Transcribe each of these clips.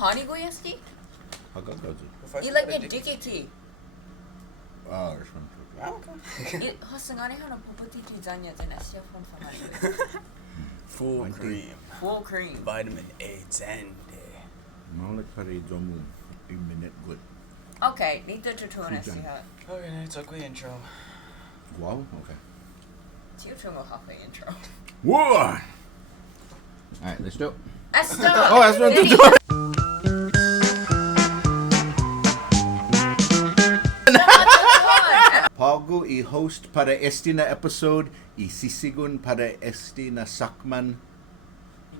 mahanigo esti? Hagagazu. Ilagay dikiti. Ah, this one. Okay. Hasangani hana popotiti zanya zinasya from famanigo. Full cream. Full cream. Vitamin A 10. Maulik pare jomu 1 minute good. Okay, nito tutunan siya. Okay, it's a quick intro. Wow, okay. Tiyo halfway intro. Whoa! Alright, let's do it. Let's do it. Oh, that's what to do. Pago i-host para esti na episode, isisigun para esti na sakman.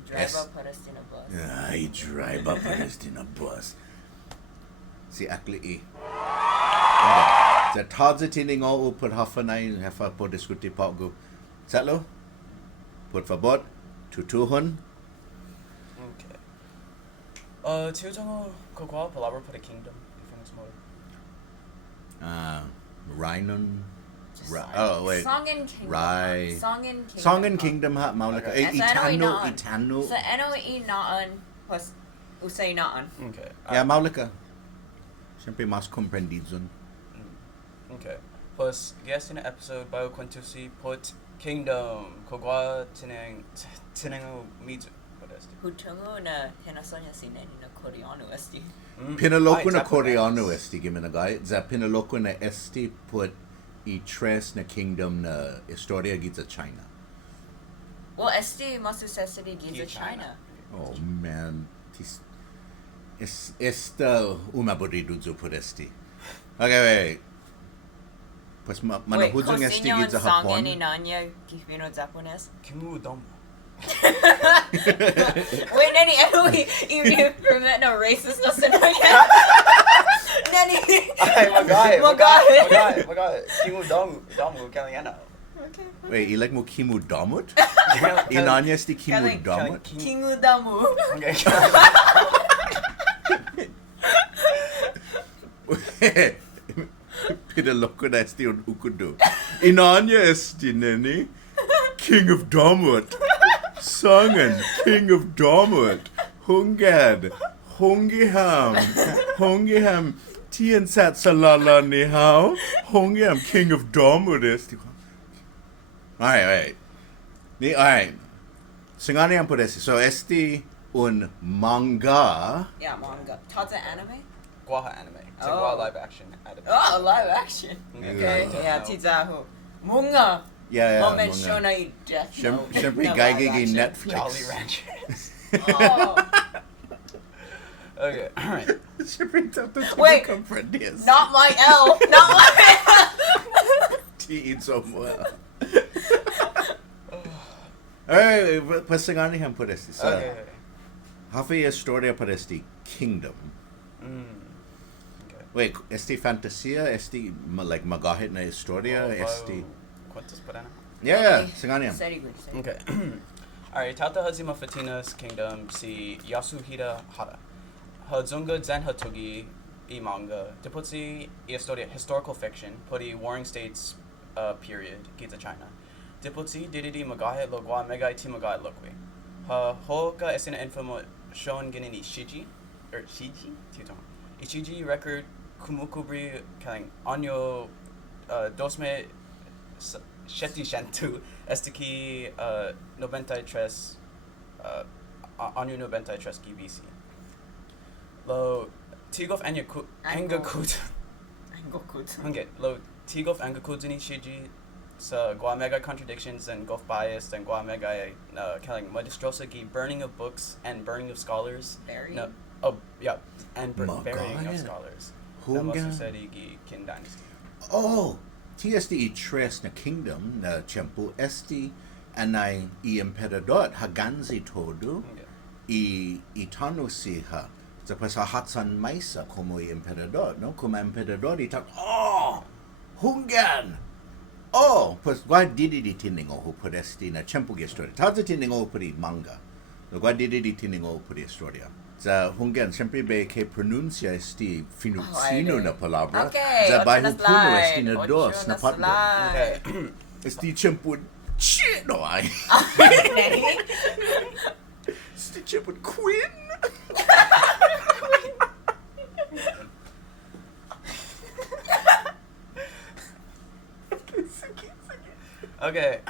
Drive up para esti na bus. I-drive up para esti na bus. Si Akli'e. Sa tadza tining o upod hafanay hefa po diskuti Pago. Satlo? Por favor, tutuhon. Okay. Tiyo kogwa palabra para kingdom. Rhinon. Wait. Song and Kingdom. Rai. Song and Kingdom. Kingdom ha maulika. Okay. Itano. Sa NOE naan plus usay naan. Okay. Yeah, maulika. Siyempre mas comprendizon. Okay. Plus, guest in the episode, bago kwentusi put kingdom. Kogwa tinang mizu. What is it? Hutungo na hinasonya sineni na Koreano esti. Pinaloko na Koreano esti giminagay. Za pinaloko na esti put i-tres na kingdom na historia gita China. Well, esti masusesity giza China. Oh man. Esta umaboriduzo por esti. Okay, wait. Pues manahudong esti gita Japon. Wait, Nanya Kifino Japones? Kimudom. Wait, Nani, you prevent no racist no sinaya. Nani. Ay, magay. Kimudom kaliano. Okay. Wait, ilag mo Kimu Damut? Inanya esti Kimu Damut? Kingu Damu. Okay. Pinaloko na esti un ukudo. Inanya esti neni? King of Damut. Sangan, King of Damut. Hungad. Hongiham. Tien sat salala ni hao. Hongiham, King of Damut esti. Alright. Alright. Singani ang por esti. So esti un manga. Yeah, manga. Tadza anime? Guaha anime. It's a Guaha live action anime. Oh, live action. Okay. Yeah, Tizahu. Manga. Yeah, Moment manga. Shonai Death Note. Siyempre No, gaigiging live action. Netflix. Jolly Ranchers. Oh. Okay, alright. Siyempre tapos Wait. comprendis. Not my L. Not my L. Tiin so well. Alright, pasangani ham por esti. So, Okay. hafi historia por esti kingdom. Okay. Wait, esti fantasia? Esti like magahit na historia? Esti... ¿Cuántos para? Yeah, sangani ham. Steady good. Okay. Alright, Tata Hajima Fatina's kingdom si Yasuhira Hara. Hadzunga Zen Hatogi I manga. Depotsi I historia historical fiction. Puri Warring States period. Giza China. Dipotsi dididi magahe logwa megai ti magahe lokwi. Ha hoka esina infamo shon ginin Ishiji or Shiji? Ishiji record kumukubri kaling anyo dosme sheti shantu estiki 93 anyo 93 GBC. Lo tigof anyaku angakut Hange lo tigof angakutini Shiji sa Guamega contradictions and golf bias and Guamega killing magistrosa gi burning of books and burning of scholars. Burying? No, and burying of scholars. Hunga. Gi Qin dynasty. Oh, TSD I tres na kingdom na chempu esti anay I emperador haganzi todo I tanu siha. Tapos hatsan maisa como I emperador, no? Como emperador I hungan. Oh, pues gua didi tiningo ho por esti na chempu historia. Tadza tiningo por I manga. Gua didi tiningo por historia. Za hungan sempre be que pronuncia esti finucino na palabra. Okay, Za bai ocho na hupuno slide. esti na dos Ocho na na patlo. slide. Okay. Esti chempu shit no I. Esti chempu queen. Okay,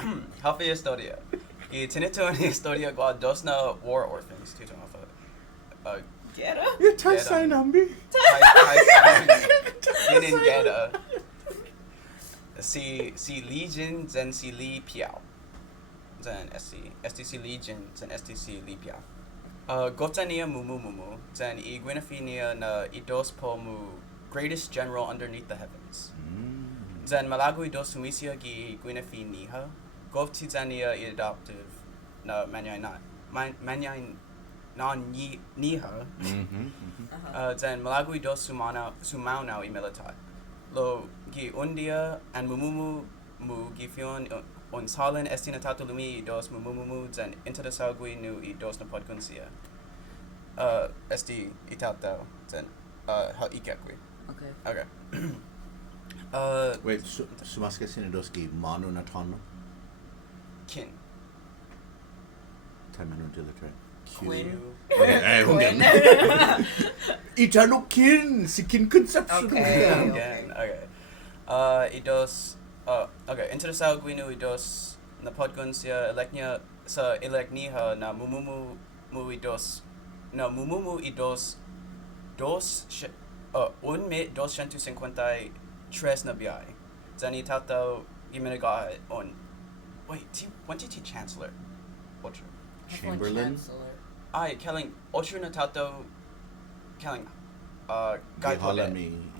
happy historia. Y tiene una historia con dos na war orphans. Tito hafa. Ghetto? Yeah, Taisai Nambi. Tienen guerra. Si Legion, then si Li Piao. Then STC Legion, then STC Li Piao. Gotania Mumu, then I Gwynephinia na idos po mu greatest general underneath the heavens. Then Malagui dos Sumisia gi Gwynephinia. Govtizania I adoptive na Manyai non niha. Then Malagui dos Sumau now I militat. Lo gi undia and Mumumu mu gifion on salen estinatato lumi I dos Mumumu then interesagui nu I dos na podkunsia. Esti itatao then ha ikakui. Okay. Okay. Wait, sumaske sinidoski manu na tono? Kin. Taimanu dilatre. Quinn. Okay, Quinn. Italo kin, si kin conception. Okay. Again, okay. Idos okay, interesagui nu idos na podkunsia eleknia sa elekniha na Mumumu idos na Mumumu idos un me 253 na biai. Zani tato iminaga on wait, when did he chancellor? Ocho. Chamberlain. Ay, kelling ocho na tato kelling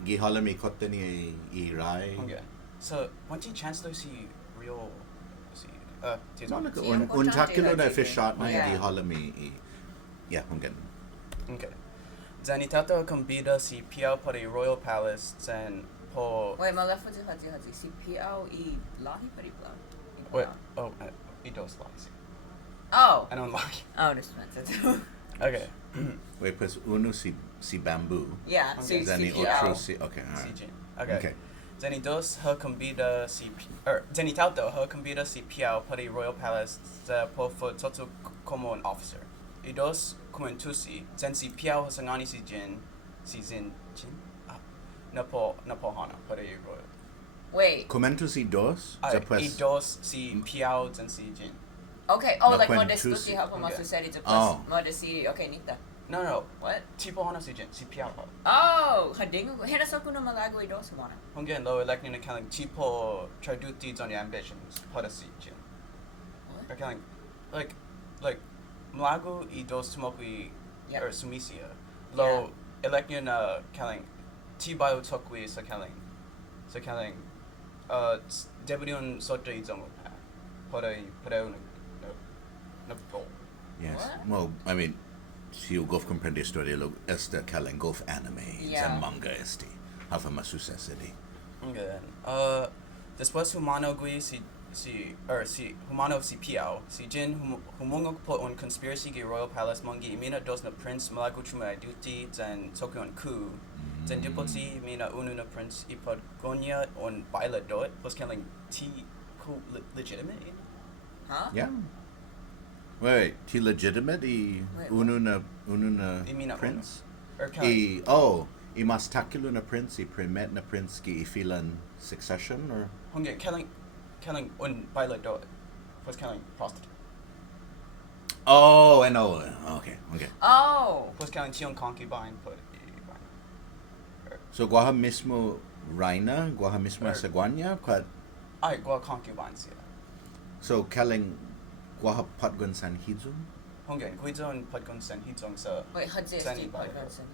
Gihalami kotani I rai. Okay. So when did chancellor si real si Un takulo na fish shot na Yeah. gihalami I. Yeah, hungan. Okay. Zani tato kombida si Piao para Royal Palace then po Wait, malafuzi haji. Si Piao I lahi paripla. wait, oh, idos lies. Oh. I don't lie. Oh, this makes sense. Okay. Wait, pues uno si bamboo. Yeah, Okay. si Zani Piao. otro si. Okay, Si alright. Jin. Okay. Okay. Zeni dos her kombida si Zeni tauto her kombida si Piao para Royal Palace the po for toto como an officer. Idos como en tusi zen si Piao sangani si Jin na po hana para Royal. Wait. Comento si dos. Idos si Piao zen si Jin. Okay. Oh, like Nakuentusi. modest hapo Okay. masu said it's a plus. Oh. Modest si. Okay, nita. No. What? Tipo hana si Jin si Piao. Oh, hadingo. Herasaku no malago I dos mana. Honggen lo elect na kaling tipo traduti on your ambitions para si Jin. What? Or kaling like Malago I dos tumokui Yep. or sumisia. Lo elect na kaling tibayo tokwi sa kaling debunion sota I zongo pa para na goal. Yes. What? Well, I mean, si o golf comprende historia lo esta kalen golf anime Yeah. and manga esti. Hafa masusesedi. Honggen. Después humano gui si humano si Piao si Jin humongo po on conspiracy gi Royal Palace mongi imina dos na prince malago chuma duty then Tokyo on coup then dipoti mina unu na prince ipod gonya on baila dot was killing T legitimate. Huh? Yeah. Wait, ti legitimate I Wait, ununa Imina prince? or killing I mas takulo na prince I premet na prince ki ifilan succession or Honggen killing on baila dot was killing prostitute oh and oh okay. Oh. was killing Tion concubine put So guaha mismo Raina, guaha mismo Or- Seguanya, kat ay gua concubines yeah. so kaling guaha patgun san hizum. Honggen guizon padgon sen hitsong sa Wait, haji Zani si bayo. podgansen.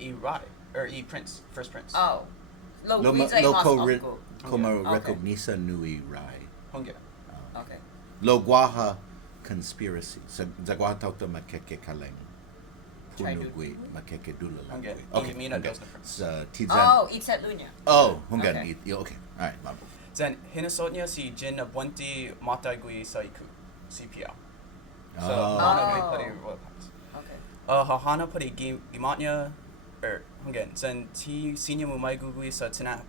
I Rai or I Prince, first Prince. Oh. Lo Lo guiza I mas uncle. como Okay. recognisa nui rai. Honggen. Okay. Lo guaha conspiracy. Sa guaha tauta makeke kaleng. Try Puno to- gui makeke dula lang Okay. gui. Okay. Mina Okay. dos na prince. Sa tizan. Oh, it's at Lunya. Oh, hungan. Okay. Okay. All right, mabo. Then hinasotnya si Jin na buanti matay gui sa iku. Si Piao. So Oh. hana gui pari Royal Palace. Okay. Hahana pari gimatnya honggen. Then ti sinya mumay gugui sa tina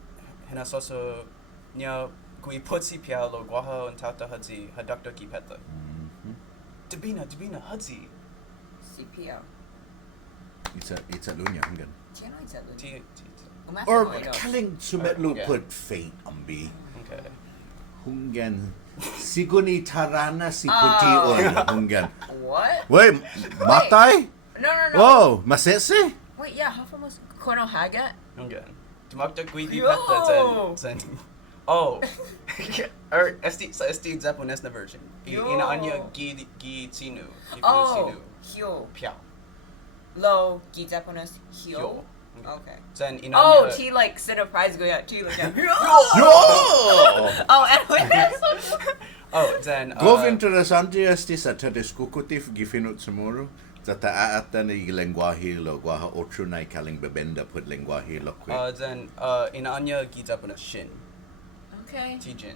hinasoso nya gui put si Piao lo guaha on tauta hadzi hadakto ki peta. Mhm. Debina hadzi. CPO. It's a lunya hungan. Chino it's at Lunya. Ti. Or Umasa kaling sumetlu Yeah. put fate ambi. Okay. Hungan Siguni tarana si puti hunggan. What? Wait, matay? No. Oh, masese? Wait, yeah, how from was Kono Haga? Hunggan. Tumagtagwi di Yo! pata sen. Oh. Or esti Japanese na version. Yo! Inaanya gi tsinu. Oh, Hyo. Piao. Low, Gizaponas, Hyo. Hyo. Okay. Then inaanya. Oh, T like sit a prize go out. T like Yo! Oh, anyway. Oh, then Gov interesante esti sa tedeskukutif gifinut Chamorro. Zata aatan i lengguahe lo guaha otro nai kaling bebenda put lengguahe lo kwe. then inaanya gi Japanese shin. Okay. Tijin.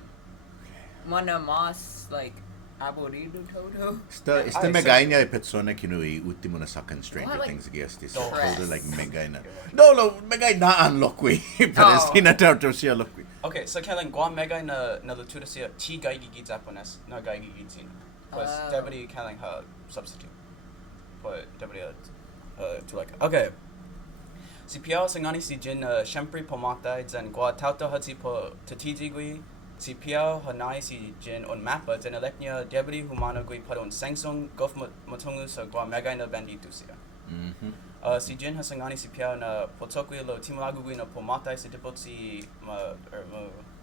Mana mas like aborido todo. Sta megaina e persona kinu i ultimo na second Stranger What, like, Things guest is stress? told like megaina. No, megaina an lokwi. Palestina tauto sia lokwi. Okay, so kaling Guam mega na lutuda siya ti gaigi gi Japanese na gaigi gi tsinu. Was deputy kaling her substitute. But deputy to like okay. Si piao sangani si jin shempri pomata zen gua tauto hatsi po tatijigui. Si piao hanai si jin on mappa zen eleknya deputy humano gui pa on sangsong gof matungu sa gua mega na banditu siya. Si jin hasangani si piao na potokui lo timagugui na pomata si dipot si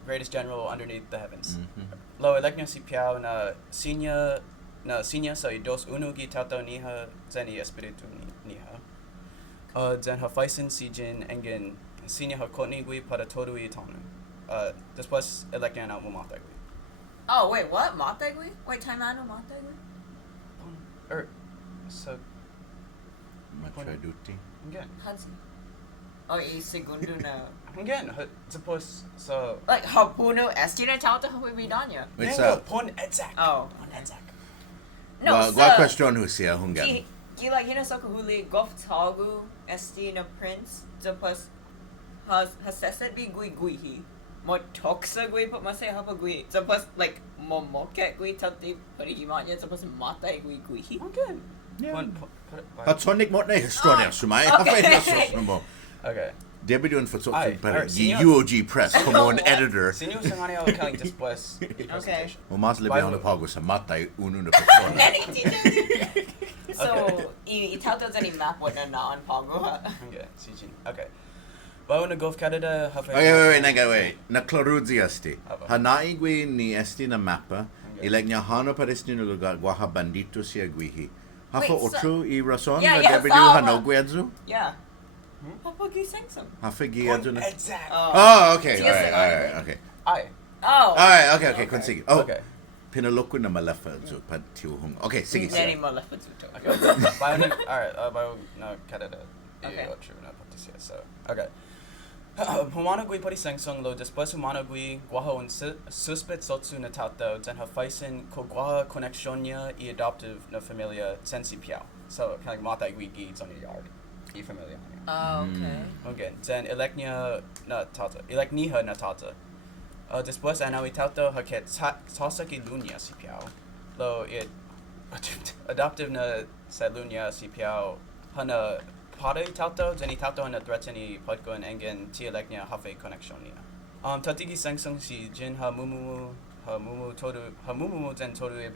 greatest general underneath the heavens. Lo eleknya si piao na sinya sa dos unugi tauto niha zeni espiritu niha. Zen hafaisen si jin engen sinya hakotni gui para todu I tonu. Después eleknya na mumata gui. Oh wait, what? Mategui? Wait, time ano Mategui? So Matraduti. again. Hansi. Oh, i segundo na. Again, supposed so Like Hapuno Estina Tauta Huibidanya. Wait, Nengo so pon edzak. Oh. Pon edzak. No, gua question husia hungan. Gi like hinasoku huli gof tagu Estina Prince. Depois haseset bi gui hi. Mo toxa gui put masay hapa gui. Depois like momoket gui tati parihimanya. Depois mata gui hi. Again. Yeah. Put Hatsonic mot na historia sumai. Hafa na sumo. Okay. Debbie doing for Ay, para senior- UOG press como an editor. Sinyo sangani ako kaling después presentation. O mas le Bible. biang pago sa matay uno na persona. Nani teacher. So I tauta zani map what na on pago. Okay, sijin. Okay. Bago na golf Canada hafa. Wait. Na clarudzi esti. Aba. Hanai gui ni esti na mapa. Okay. Ilag niya hano para esti na lugar guaha bandito siya guihi. Hafa Wait, so- otro I rason Yeah, na yeah, Debbie sama. hano guedzu. Yeah. Papa gi sengsam. Hafa guedzu na. Exact. Oh, okay. Sige, Alright. Okay. Ay. Oh. Alright, okay. Consige. Oh. Okay. Pinaloko na malafa zu pad tiuhong. Okay, sige. Nani malafazuto. Okay. Bago na alright, bago na Canada. Okay. True na patisya. So, okay. Humano gui pari sengsong lo después humano gui guaha un suspect sotsu na tato zen hafaisen ko guaha conexionia I adoptive na familia sensi piao. So, kind of mata gui gi zon yard. I familia. Oh, okay. Okay, zen eleknya na tata. Elekniha na tata. Después anawi tato haket sasaki lunya si piao. Lo it adoptive na sa lunya si piao hana pada tato zeni tato hana threateni podko and engen ti eleknya hafe connectionia. Tatigi sengsong si jin ha mumu zen todu e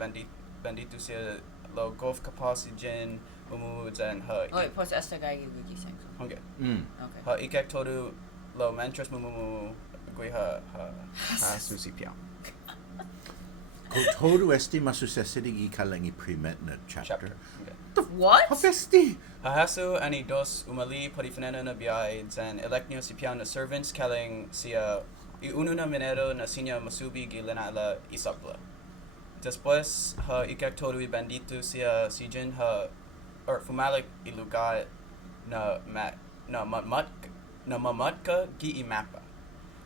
banditu si lo golf kapasi jin mumu zen ha Oh, wait, pos esta guy wiki sengsam. okay. Okay. Ha ikek todu lo mantras mumu gui ha susi piao. Kotoru esti masusesidi gi kalangi premet na chapter. Okay. What? Hafesti. Hahasu ani dos umali parifanena na biay zen eleknyo si piao na servants kaling siya I uno na minero na sinya masubi gilena la isapla. Después ha ikek todu I bandito siya si jin ha or fumalik iluga na mamatka gi imapa.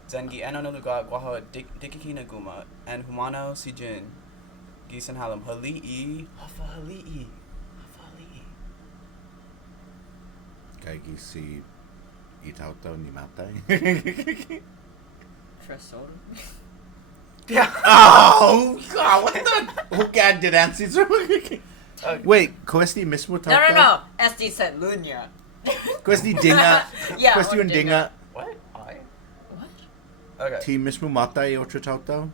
Zen gi ano na lugar guaha dikiki na guma and humano si jin gi sanhalam hali'i hafa hali'i. Kaigi si itauto ni matai. Tresor. Yeah. Oh God! What the? Who God did answers? Wait, questi mismo No. tauto? SD said Lunya. Questi dinga. Yeah, Questi or un dinga. dinga. What? I? What? Okay. Ti mismo matai otro tauto?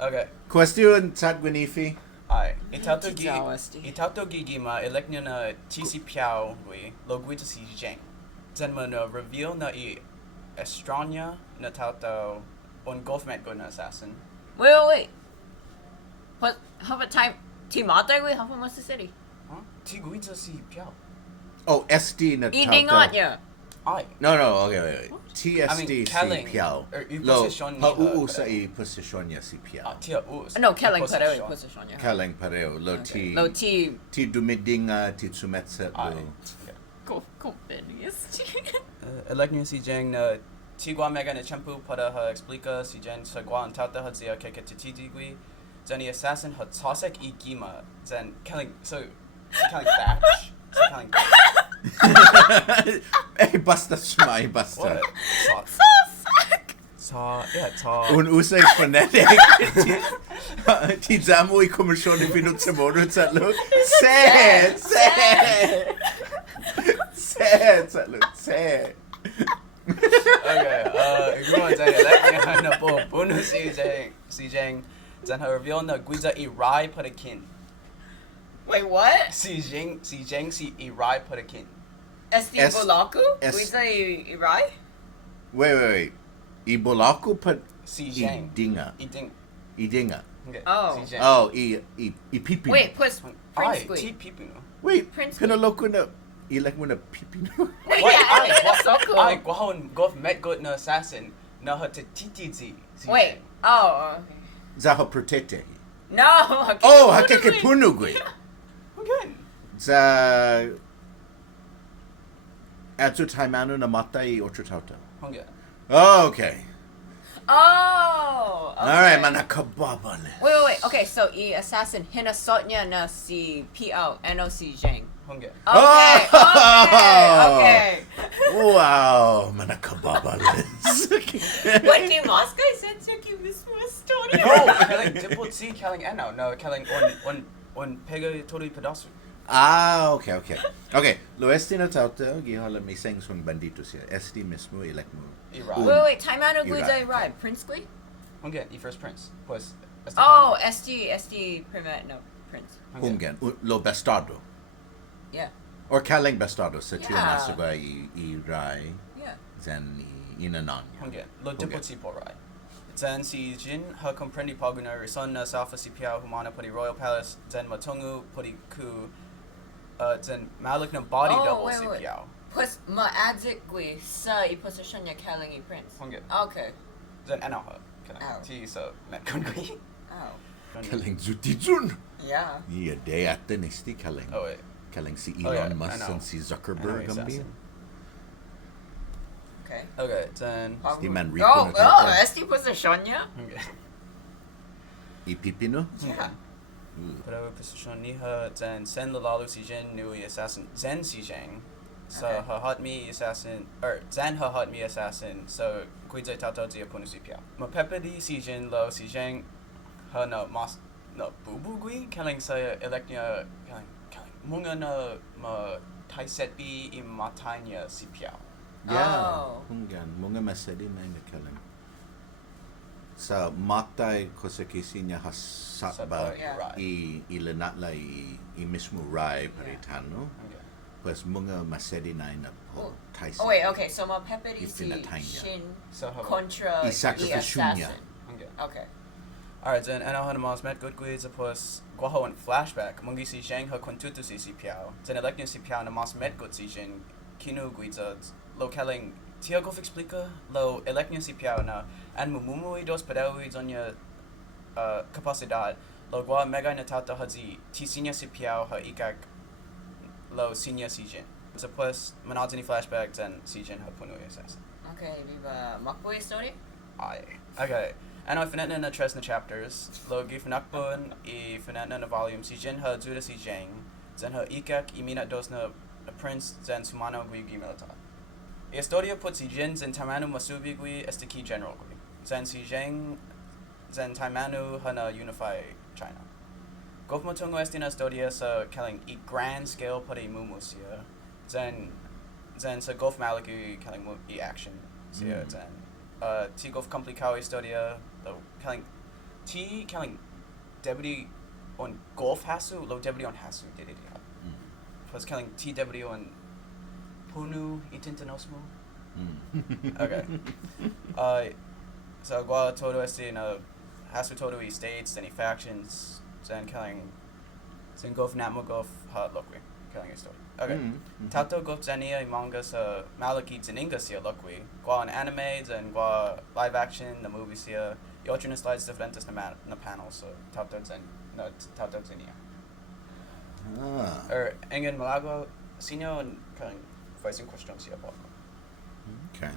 Okay. Question Tad Gwinifi. Ai, Titaw, gigima eleknya na TC Piao gui lo gui to si jeng. Zen mo na reveal na I Estrania na tauto on golfmat go na assassin. Wait. What? How about time? Timata gui how much the city? Huh? Ti gui to si Piao. Oh, SD na Indiginerd, yeah. Ai. No, okay, wait. TSD Kaling, si Piao. I Lo, posisyon ni hau'u sa I posisyon niya si Ah, Piao. tia us. No, Kelling pareo yung position niya. Kaleng pareo. Lo Okay. ti... Lo ti. Ti dumidinga, ti sumetset Ai. lo. Go Benny's. Eleknya si jeng na ti Guam mega na champu para ha explica si jeng sa Guam tauta ha zia keke titi gui. Zen I assassin ha tosek I gima. Zen Kelling, so Kelling thatch. So Kelling Eh, basta smai, basta. What? Ta. Un usay phonetic. Ti damo I komersyon ni pinut Chamorro sa lo. Sad. Okay, iguan zen eleknya na po puno si jeng. Zen ha reveal na guiza I rai para kin. Wait, what? Si jeng si I rai para kin. Esti Es- Bolaku? es- Guiza Irai? Wait. Ibolaku pat Si jeng. idinga. Idinga. Okay. Oh. Si jeng. Oh, I pipi. Wait, pues Ai, Prince ti Gui. pipino. Wait. Prince- Pinaloko na. Ilek mo na pipi no. Wait, Wait, yeah, that's so cool. Ai, guahon golf met good na assassin na ha te titizi. Si Wait. jeng. Oh, okay. Zaho protete. No. Oh, hakeke punugui. Okay. Za... Atu taimanu na matai otro tauta. Okay. Oh, okay. Oh. Okay. Alright, manakababale. Wait. Okay, so I assassin hinasotnya na si PO no si Jeng. Okay. Okay. Wow, manakababales. What ni Moscow said ki mismo story. No, Kelling dipot si Kelling ano. No, Kelling on pega tori pedasu. Ah, okay. Okay, lo esti na tauta, gihala may sing son bandito siya. Esti mismo ilek mo. Irai. Wait. Time ano You're guiza right. Irai? Prince Gui? Okay, I first prince. Pues. Oh, ST Primat no Prince. Hungen, lo bestado. Yeah. Or kaling bestado sa tiyo Yeah. nasuga I rai, Yeah. zen inanon. Okay. Lo dipot si porai. Zen si Jin ha comprendi paguna son na safa si Piao humana podi Royal Palace. Zen matungu podi ku. Zen malik na body double si wait. Piao. Pues maadzik gui sa I position niya Kaling I Prince. Okay. Okay. Zen ano ha. Ow. Ti so met kun gui. Oh. Kaling zutijun. Yeah. Yeah, day atin isti kaling. Oh wait. Kaling si Oh, yeah, Elon I Musk know. and si I know Zuckerberg he's ang biya. assassin. Okay. Okay, then. Di man Rico Oh, na tauta. ST position niya? Okay. Ipipino? Yeah. Pero position ni ha then sen lalo si Jin nu I assassin Zen si Jang. So Okay. ha hot me assassin or Zen ha hot me assassin. So kuizai tato zia punu si Piao. Ma pepedi si Jin lo si Jang ha no mas no bubu gui kelling sa eleknya kelling munga na ma tai setbi I matanya si Piao. Yeah, Oh. hunggan. Mga masedi na yung kaling. Sa matay ko sa kisi niya hasakba Yeah. ilanatla I mismo rai paritano. Okay. Pues mga masedi na na po taisa. Oh wait, okay. So ma peperi si Ifinatay niya. Shin So ha contra I sacrifice niya. assassin. okay. Okay. Alright, then ano ha naman met good guides apos guaho and flashback mungi si Shang ha kontutu si Piao. Then elect si Piao na mas met good si Jin kinu guides lo kelling Tiago explica lo elect si Piao na and mumumui dos padawi donya capacidad lo gua mega na tata hazi ti sinya si Piao ha ikak lo sinya si Jin. So pues manadini flashback then si Jin ha punu assassin. Okay, viva Makboy story? Ay. Okay. Ano finetna na tres na chapters. Lo gi finakpon I finetna na volume si Jin ha zuda si Jang. Zen ha ikak imina dos na prince zen sumano gui milita. Historia put si Jin zen tamanu masubi gui este key general gui. Zen si Jang zen tamanu ha na unify China. Gof motungo este na historia sa kelling I grand scale put mumusia. Zen sa gof maliki kelling I action. Sia zen. Ti gof complicado historia lo kelling deputy on golf hasu, lo deputy on hasu did it. Was killing TW on Punu Itintanosmo. Okay. So Gua Todo Esti in Hasu Todo E states, any factions, then killing Sin Gof Natmo Gof Ha Lokwi, killing his story. Okay. Tato Gof Zania manga sa Malaki Zaninga sia Lokwi. Gua an anime, then Gua live action, the movie sia. The alternate slides differentes na panel, so Tato Zania. Engen Malago, Sino and killing facing questions here. Okay.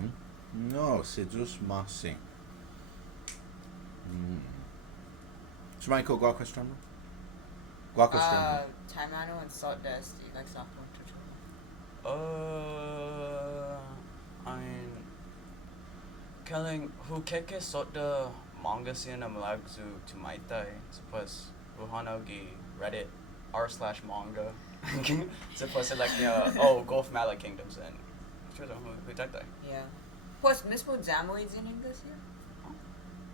No, c'est juste massi. Shmaiko, gua question? Gua question? Taimano and Salt Dusty, like Sakon I mean, killing who keke sota manga sina malagzu to maitai, suppose Ruhanogi Reddit r/manga. Suppose like Gulf Mala Kingdoms and who did that? Yeah. Plus, Mispo Zamoids in English here?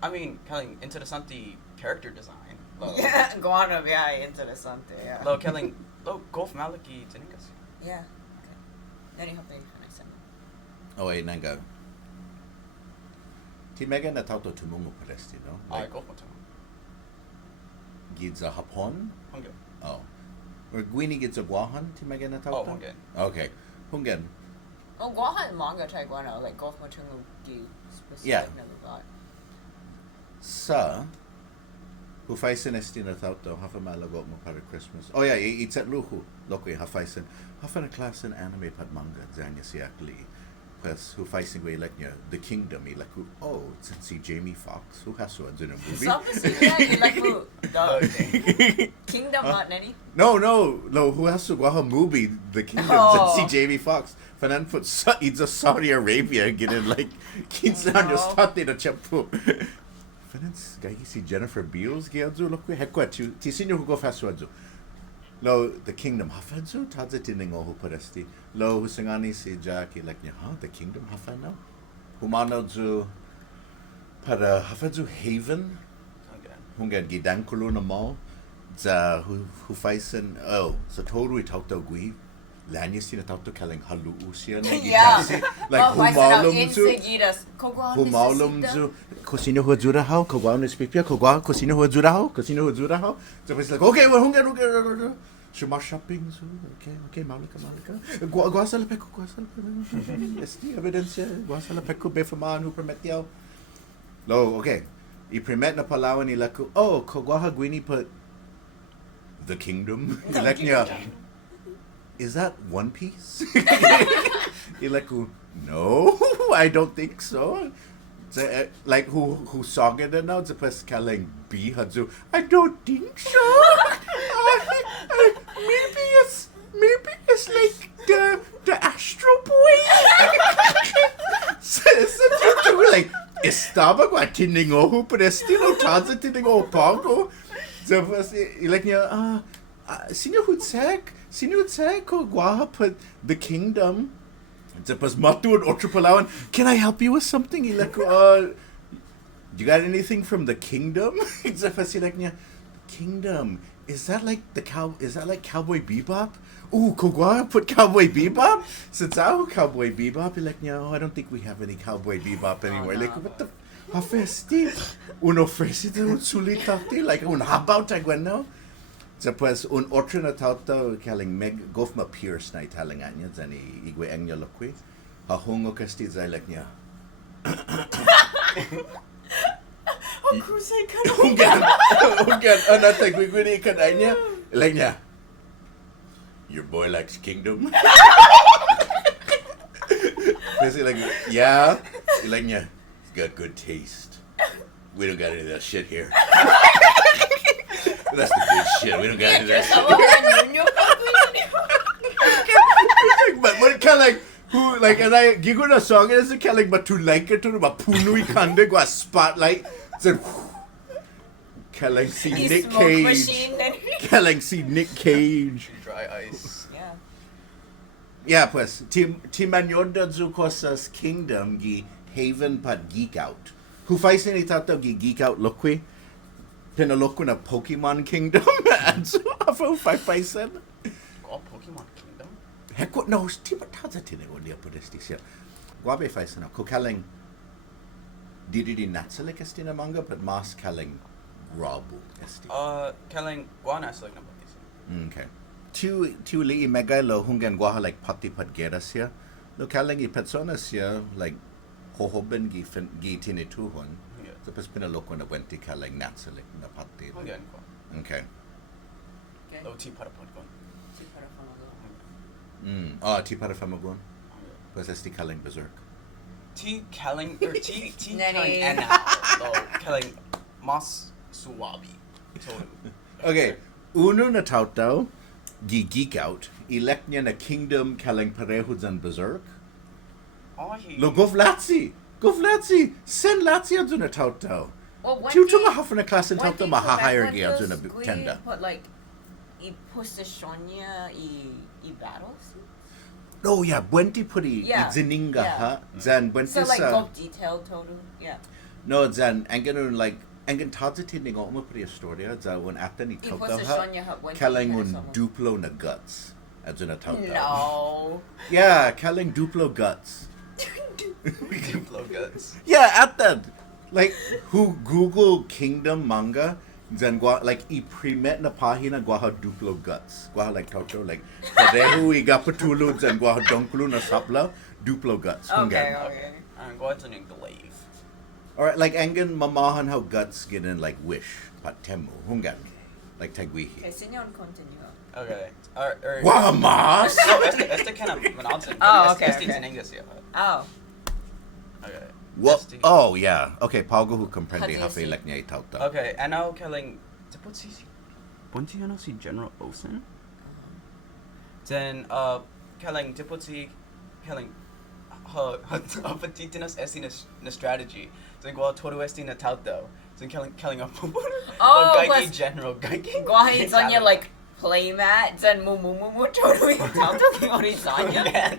I mean, killing interessante character design. Yeah, Guano, yeah, interessante, yeah. Lo killing Gulf Malaki in English. Yeah, okay. Then you have to finish it. Oh, wait, nanga. Ti mega na tauto tumungo paresti, no? Like, Gulf Moto. Gidza Hapon? Hungen. Oh. Or Gwini gidza Guahan? Ti mega na tauto? Oh, Hungen. Okay. Hungen. Oh, Guahan manga try Guano, like Gulf Motungo gi specific Yeah. never got. Sa, hufaisin esti na tauto, hafa malagot mo para Christmas. Oh yeah, it's at luhu. Lokwe, hafaisin. Hafa na klasin anime pad manga, Zanya si Akli'e. Pues hufaisin way like the kingdom, like since Jamie Foxx, who has one in a movie. Kingdom not any? No, who has to go movie, the kingdom, since Jamie Foxx. Fanan put it's a Saudi Arabia getting like kids on your spot in a chapu. Fanan's guy si Jennifer Beals giazu look we hekwa ti sinyo go faswazu. Lo the kingdom hafanzu tadzetin ngo paresti. Lo husangani si Jackie like the kingdom hafano. Humano zu para hafanzu haven. Hungan gidankulu na mo. Za hufaisen so totally talked to gui. Lanya sina tauto kaling halu usia na gitasi like humalum zu cosino hujura how kogwan is pipia kogwa cosino hujura how so it's like okay well hunga shuma shopping so okay malika guasala peko esti evidencia guasala peko befaman who prometio lo okay I promet na palawan nila ko kogwa gwini put the kingdom like is that One Piece? Ilaku, no, I don't think so. Like who song it now? The person calling B Hadzu. I don't think so. Maybe it's like the Astro Boy. So like estaba guatinding ohu, but estilo transiting o pongo. So like senior Hutsek ko Guaha put the kingdom. Zapas Matu and Otrapalawan. Can I help you with something? You got anything from the kingdom? Zapas like kingdom. Is that like Cowboy Bebop? Ooh, Kogwa put Cowboy Bebop? Since Cowboy Bebop, like I don't think we have any Cowboy Bebop anymore. Like what the hafesti? Uno fresita un sulitati like un habaut agweno. Zapas un otro na tauto kaling meg gofma Pierce na italing anya zani igwe engya lokwi. Hahungo kasti zay like niya. Kusay ka Ungan anatag gwini kan anya like niya. Your boy likes kingdom. Basically like yeah, like niya. He's got good taste. We don't got any of that shit here. That's the good shit. We don't got into that shit. But what kind of like who like and I gigo na song is it kind of like but to like it to but punui kande go a spotlight. Said Kelling see Nick Cage. Kelling see Nick Cage. Dry ice. Yeah. Yeah, pues Timanyoda zu cosas kingdom gi haven pat geek out. Who fights any tato gi geek out lookwe? pinaloko na Pokemon Kingdom. Adso afo faifaisen. Oh, Pokemon Kingdom. Heko no tiba taza tine o lia podesti sia. Guabe faisena ko kaling didi natsalik estina manga but mas kaling rabu esti. Kaling guanas like number this. Okay. Tu li mega lo hungan guaha like pati padgera sia. Lo kaling I persona sia like hohoben gi tine tuhon. Yeah. So pas pinaloko na wenti kaling natsalik na pati. Hungan ko. Okay. Okay. Lo ti para pod kon. Si para famago. Ti para famagon. Pas esti kaling berserk. Ti kaling or ti Nani. kaling and lo kaling mas suwabi. Toru. Okay. Uno na tautau gi geek out. Elect niya na kingdom kaling pareho dyan berserk. Oh, he. Lo govlatsi. Govlatsi. Sen latsi adyo na tautau. Well, when Tiyo the- nga hafa na klase when tautau the mahahire Quebec gi adyo na windows, we tenda. put like I posisyonya I battles. Oh yeah, buenti puri Yeah, zininga yeah. ha. Zan buenti So like sa. go detailed total. Yeah. No, zan angan like angan tadzi nga uma puri historia za un atan I I tautau ha. posisyonya ha when Kaling he un had duplo na guts. Adyo na tautau. No. Yeah, kaling duplo guts. Duplo guts. Yeah, at that. Like, who Google Kingdom manga, then gua like I primet na pahina guaha duplo guts. Guaha like toto like pareho I gapatulud and guaha donklu na sapla duplo guts. Okay. Hungan. Okay. And go ahead and glaive. Alright, like angan mamahan how guts get in like wish patemu hungan. Like tagwihi. Okay. Sinyon continue. Okay. Guamas. No, este kind of monotonous. Oh, okay, Este okay. in English, yeah. Oh. Okay. What? Este- Oh yeah. Okay, Paugo who comprende How do you hafe see? like niya itauta. Okay, and now killing. What's he? Bunti ano si General Osen? Then killing Dipoti, killing her petitinas esti na strategy. Then go todo esti na tauto. Then killing up. Oh, Gaiki plus- General Gaiki. Guahi Zanya like playmat. Then mumu totally totally ori Zanya.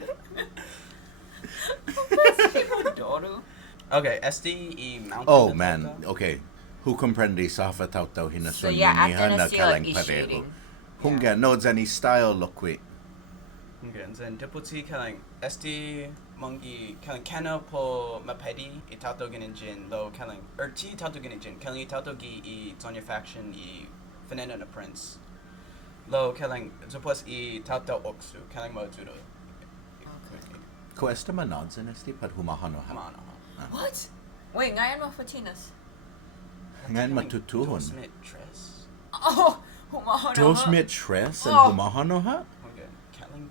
Okay, esti I mountain. Oh na man, tauto. okay. Who comprende safa tautau hina So son yeah, niha after na na siya like kalang pareho. shading. Hunga no zani style lokwi. Okay, and then Dipoti killing esti mongi killing kana po mapedi I tauto ginjin lo killing or ti tauto ginjin killing I tauto gi I Sonya faction I Fanachu na Prince. Lo killing supos I tauto oksu killing mo judo. Ko esta manodzen esti pat humahano ha. Mano. What? Wait, ngayon mo Fatinas. Ngayon matutuhon. Smith Tress. Oh, humahon. Dos mit tres and Oh. humahano ha. Okay, killing.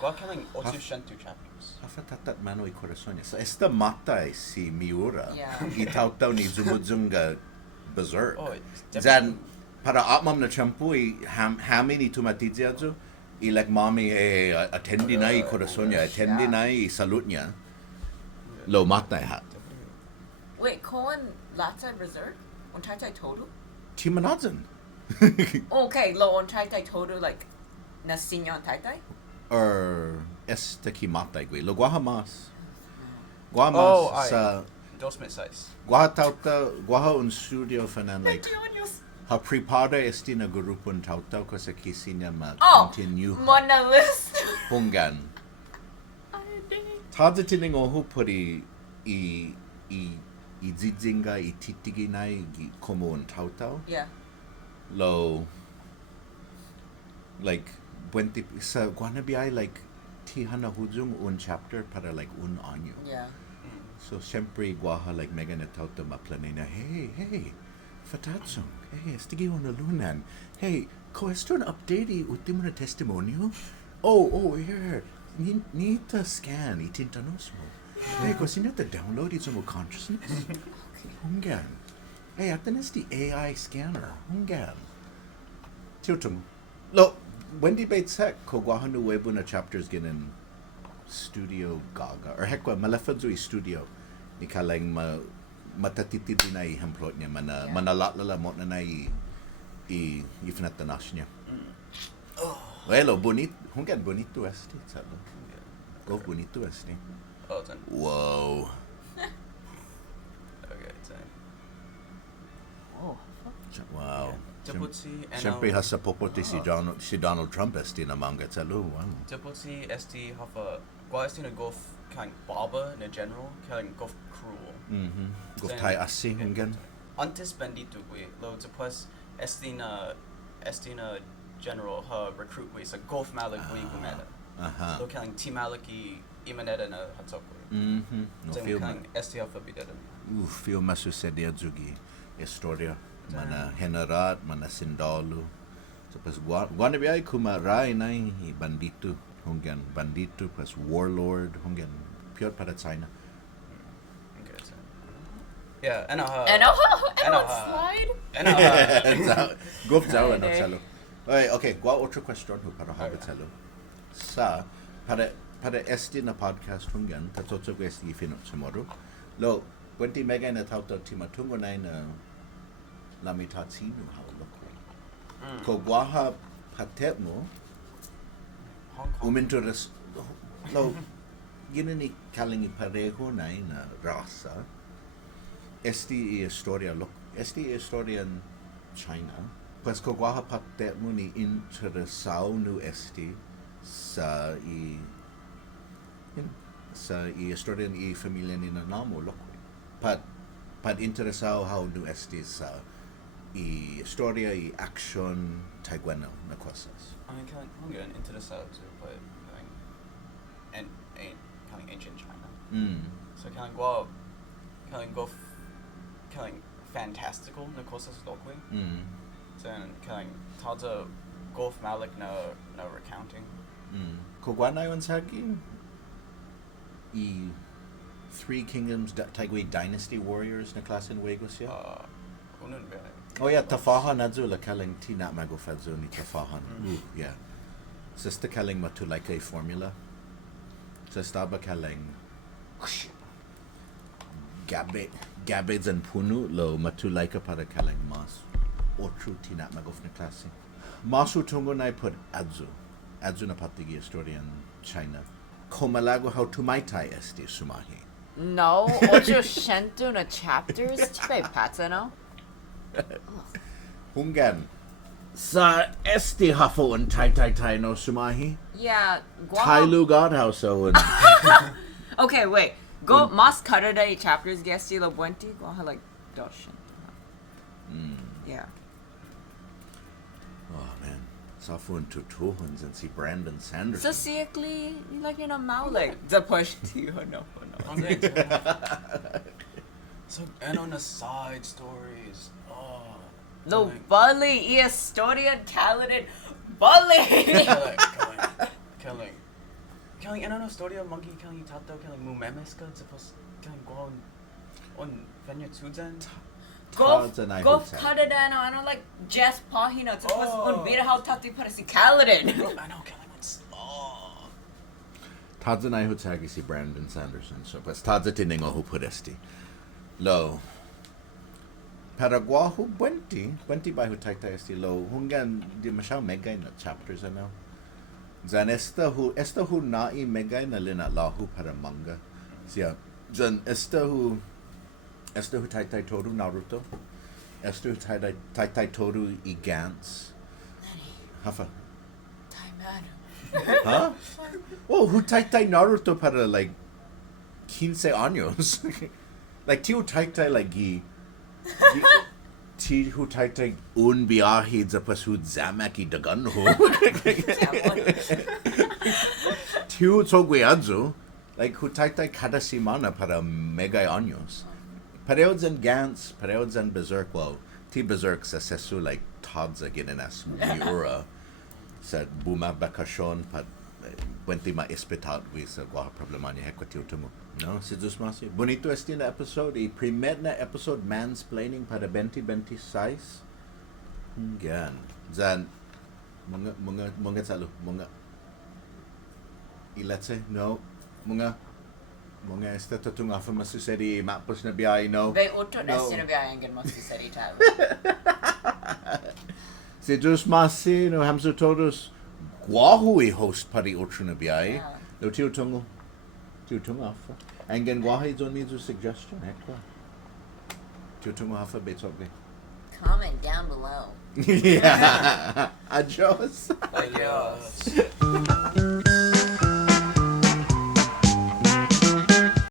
Go killing otsu shantu chapters. Afa tatat mano I corazones. So esta matai si Miura. Yeah. I tautau ni zumudzunga berserk. Oh, it's Zan para atmam na champui hami ni tumatidziazu. I like mami attendi na I corazonia, attendi na I salutnya. Lo matai hat. Wait, Cohen Latsa Reserve? On Tai Tai Toru? Timanodzen. Okay, lo on Tai Tai Toru like na sinyon Tai Tai? Or esta ki matai gui. Lo guahamas. Oh, Guahamas ay. sa Dos Smith size. guaha tauta guaha un studio fanan like Yun ha prepara esti na grupon tautau ko sa kisinya ma Oh, continue Mona List. hungan. Tada tining ohu puri I zidzinga I titigi nai gi komo un tautau. Yeah. Lo like buenti sa guanabiai like ti hana hujung un chapter para like un anyo. Yeah. So sempre guaha like mega na tauta ma planena. Hey, fatatsong. Hey, estigi una lunan. Hey, ko esto na update ultimo na testimonio? Oh, here. Nita scan itintanos mo. Hey, ko sinata download ito mo consciousness. Hungan. Hey, atan esti AI scanner. Hungan. Tiltum. Lo, Wendy Bates Heck, ko guaha nu webo na chapters ginin Studio Gaga. Or hekwa, malafadzo I studio. Ni kalang matatitidi na I hemplot niya. Yeah. Manalalala mo na I ifnatanash niya. Well, bonito. Hungan bonito esti. Salo. Go bonito esti. Oh, then. Whoa. Okay, then. Oh. Deputy Siyempre hasa popoti si Donald Trump esti na manga talo. Deputy esti hafa gua esti na golf kind baba na general kind golf cruel. Golf tai asi hungen. Antes bendito gui lo depues esti na general ha recruit gui sa golf malak gui gumeda. Lo kind team malaki imaneda na hatsok gui. No feel kind esti hafa bideda. Feel masu sedia zugi historia. Mana Henerat, mana Sindalu. So pas guana biay kuma rai nai bandito hunggan bandito pas warlord hunggan pure para China. Yeah, and slide. Go zao no salo. Okay, gua otro question hu para habit salo. Sa para esti na podcast hunggan tatotso ko esti fino Chamorro. Lo 20 mega na tauto timatungo nai na la mitad sino how look. Ko guaha patemo uminteres lo ginani kalingi pareho na ina rasa esti historia look esti historia in China pues ko guaha patemo ni interesao nu esti sa historia ni familia ni na namo look pat interesao how nu esti sa historia y action taiguano na cosas. I mean, can get into the south too, but kind ancient China. So kind fantastical na cosas locally. Then kind talza golf malik na recounting. Kogwana yon sagi Three Kingdoms Taigui Dynasty Warriors na Klasi Nai siya. Oh yeah, tafahan adzu la kaling tina magofadzu ni tafahan. Yeah. Sista kaling matulaika formula. Sista ba kaling gabbets and punu lo matulaika para kaling mas. Otru tina magof na klase. Masu tungo nai put adzu. Adzu na patigi historian China. Komalago how to maitai esti Sumåhi. No, ocho shentu na chapters. Chipe patano. Hunggan sa esti hafo and tai no Sumåhi. Yeah, Tailu godhouse and okay, wait. Go mas karada chapters gesti lo buenti go like doshin. Yeah. Oh man. Safun tutuhuns and see Brandon Sanderson. So seriously, like Maulik. The push to you no. So and on the side stories. No Bali historian talented Bali. Killing and on storia monkey killing tato killing mumemeska supposed killing go on Venya Tsuzen. Go cut it down and like just pahina supposed on better how tati parasi Kaladin. I know killing one slow. Tadzanai hutagi si Brandon Sanderson. So pas tadzatinengo hu puresti. Lo Paraguahu buenti by hutaita esti lo hunggan di masyaw megay na chapters ano. Zan esta hu nai megay na lina lahu para manga. Siya zan esta hu taitai toru Naruto. Esta hu taitai toru I Gantz. Hafa. Huh? Oh, hu taitai Naruto para like 15 años. Like tiu taitai like Ti hu taitai un biahi zapas hu zamaki dagan ho. Tiu tsogwe adzu like hu taitai kada semana para megay años. Periods and Gantz, periods and Berserk, well, ti Berserk sa sesu like tadza ginenas Miura sa buma bakashon pat Buenti ma espetat wi sa gua problemanya hekwatiu tumo. No, sidus masi. Bonito esti na episode. I primer na episode MANsplaining para 2026. Gan. Zan mga salu mga ilatse no mga esta tatunga fa masuseri mapos na biay no. They otto na sino biay ngin masuseri tayo. Sidus masi no hamsu todos Guahui host pari otruna biai. No tiu tungo afa. Angen guahi zon mizu suggestion hekwa. Tiu tungo afa betogbe. comment down below. Yeah. Adios. Adios.